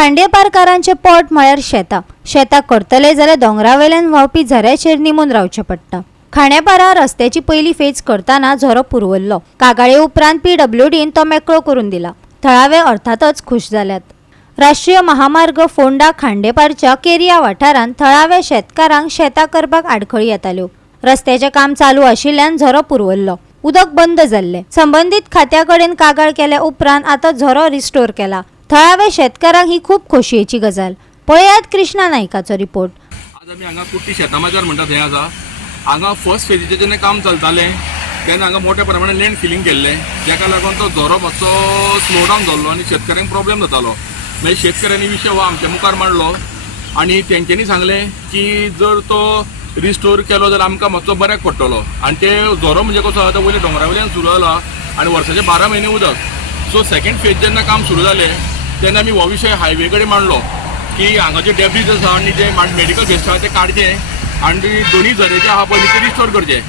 खांडेपारकारांचे पोट म्हळ्यार शेतां. शेतां करतले जाल्यार दोंगरावेल्यान व्हांवपी झऱ्याचेर निमून रावचें पडटा. खांडेपारा रस्त्याची पयली फेज करतना झरो पुरवल्लो. कागाळी उपरांत PWDन तो मेकळो करून दिला. थळावे अर्थातच खुश जाल्यात. राष्ट्रीय महामार्ग फोंडा खांडेपारच्या केरिया वाठारांत थळाव्या शेतकारांक शेतां करपाक आडखळी येताल्यो. रस्त्याचें काम चालू आशिल्ल्यान झरो पुरवल्लो. उदक बंद जाल्लें. संबंधीत खात्या कडेन कागाळ केल्या उपरांत आतां झरो रिस्टोर केला. थळाव्या शेतकारांक ही खूब खोशयेची गजाल. पळयात कृष्णा नायकाचो रिपोर्ट. आज आमी हांगा कुट्टी शेतां बाजार म्हणटा थंय आसा. हांगा फर्स्ट फेजीचें जेन्ना काम चलतालें तेन्ना हांगा मोठ्या प्रमाणान लँड फिलिंग केल्लें, जाका लागून तो झरो मातसो स्लो डावन जाल्लो आनी शेतकऱ्यांक प्रॉब्लेम जातालो. मागीर शेतकऱ्यांनी विशय हो आमच्या मुखार मांडलो आनी तेंच्यांनी सांगलें की जर तो रिस्टोर केलो जाल्यार आमकां मातसो बऱ्याक पडटलो. आनी ते झरो म्हणजे कसो आतां वयल्या दोंगरावेल्यान सुरू जाला आनी वर्साचे 12 म्हयने उदक. सो सेकेंड फेज जेन्ना काम सुरू जालें तेन्ना आमी हो विशय हायवे कडेन मांडलो की हांगा जे डॅब्रीज आसा आनी जे मेडिकल वेस्ट आसा ते काडचें आनी दोनी झऱ्याचे आहा पळय ते रिस्टोर करचे.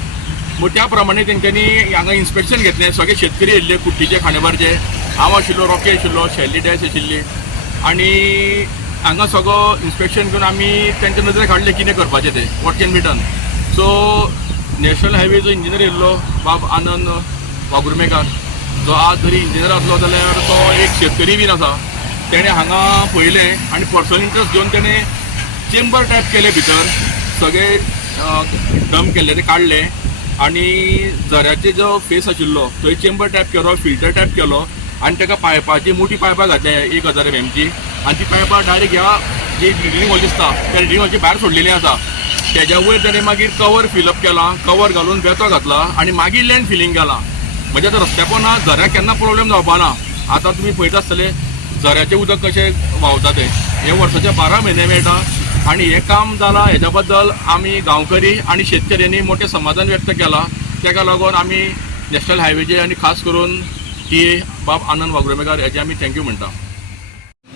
मग त्या प्रमाणे तेंच्यांनी हांगा इन्स्पेक्शन घेतलें. सगळे शेतकरी येयल्ले कुट्टीचे खांडेपारचे. हांव आशिल्लो, रॉकी आशिल्लो, शेल्ली डॅस आशिल्ली आनी हांगा सगळो इन्स्पेक्शन घेवन आमी तेंच्या नजरेक हाडलें कितें करपाचें तें, what can be done. So national हायवेचो इंजिनियर येयल्लो बाब आनंद वागुर्मेकार, जो आज जरी इंजिनियर आसलो जाल्यार तो एक शेतकरी बीन आसा. तेणें हांगा पळयलें आनी पर्सनल इंट्रस्ट घेवन तेणें चेंबर टॅप केले भितर, सगळे डंप केल्ले ते काडले आनी झऱ्याचे जो फेस आशिल्लो थंय चेंबर टॅप केलो, फिल्टर टॅप केलो आनी ताका पायपाची मोठी पायपां घातल्या 1000 mmची आनी ती पायपां डायरेक्ट ह्या जी ड्रिलींग हॉल दिसता त्या ड्रिलींग हॉलची भायर सोडलेली आसा. तेज्या वयर ताणें मागीर कवर फिलअप केला, कवर घालून बेतो घातला आनी मागीर लँड फिलिंग केला. म्हणजे आतां रस्त्याको ना, झऱ्याक केन्ना प्रॉब्लेम जावपा ना. आतां तुमी पळयता आसतले झऱ्याचें उदक कशें व्हांवता तें. हे वर्साचे 12 म्हयने मेळटा आनी हें काम जालां हेज्या बद्दल आमी गांवकरी आनी शेतकऱ्यांनी मोठें समाधान व्यक्त केलां. ताका लागून आमी नॅशनल हायवेचे आनी खास करून टी बाब आनंद वागुर्मेकार हेजे आमी थँक्यू म्हणटा.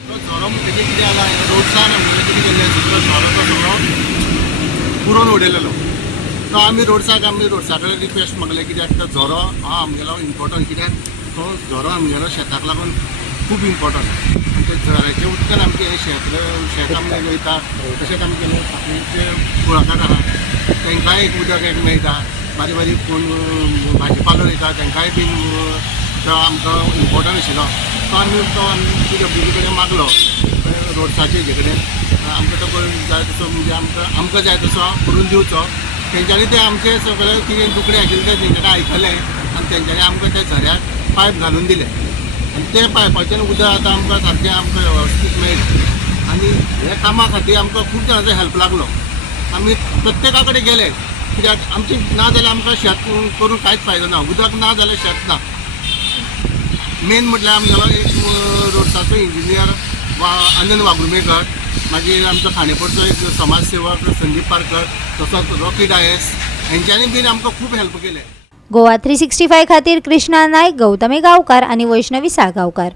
झरो म्हणटकीर कितें जालां, रोडसान आमगेलें कितें केल्लें झरो तो सगळो पुरोन उडयलेलो. तो आमी रोडसा कडेन रिक्वेस्ट मागलें, कित्याक तो झरो हा आमगेलो इम्पॉर्टंट. कित्याक तो झरो आमगेलो शेताक लागून खूब इम्पॉर्टंट. ते झऱ्याच्या उदकान आमचें शेत आमी रोयता. तशेंच आमगेले फाटलीचे कुळागर आहा तांकांय एक उदक एक मेळटा. बारीक बारीक कोण भाजीपालो रोयता तांकांय बीन तो आमकां इम्पॉर्टंट आशिल्लो. तो आमी PWD कडेन मागलो रोडसाचे हेजे कडेन आमकां तो जाय तसो म्हणजे आमकां जाय तसो करून दिवचो. तेंच्यांनी ते आमचे सगळे कितें दुखडे आशिल्ले ते तेंच्यांनी आयकलें आनी तेंच्यांनी आमकां त्या झऱ्याक पायप घालून दिले आनी ते पायपाचें उदक आतां आमकां सारकें आमकां वेवस्थीत मेळटा. आनी हे कामा खातीर आमकां खूब जाणांचो हेल्प लागलो. आमी प्रत्येका कडेन गेले, कित्याक आमची ना जाल्यार आमकां शेत करून कांयच फायदो ना. उदक ना जाल्यार शेत ना. मेन म्हटल्यार आमगेलो एक रोडसाचो इंजिनियर आनंद वागुर्मेकर, मागीर आमचो खांडेपारचो एक समाजसेवक संदीप पारकर, तसोच रॉकी डायस, हेंच्यांनी बीन आमकां खूब हेल्प केले. गोवा 365 खातीर कृष्णा नायक, गौतमी गांवकार आनी वैष्णवी साळगांवकार.